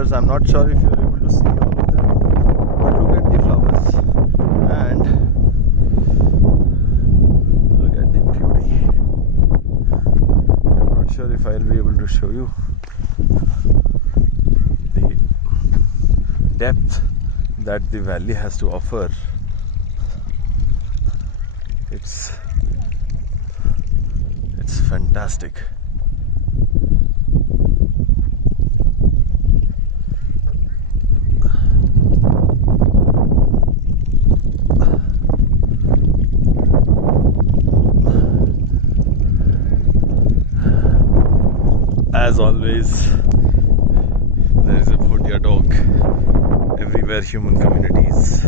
flowers. I'm not sure if you're able to see all of them, but look at the flowers and look at the beauty. I'm not sure if I'll be able to show you the depth that the valley has to offer. It's fantastic. As always, there is a Bhotia dog everywhere human communities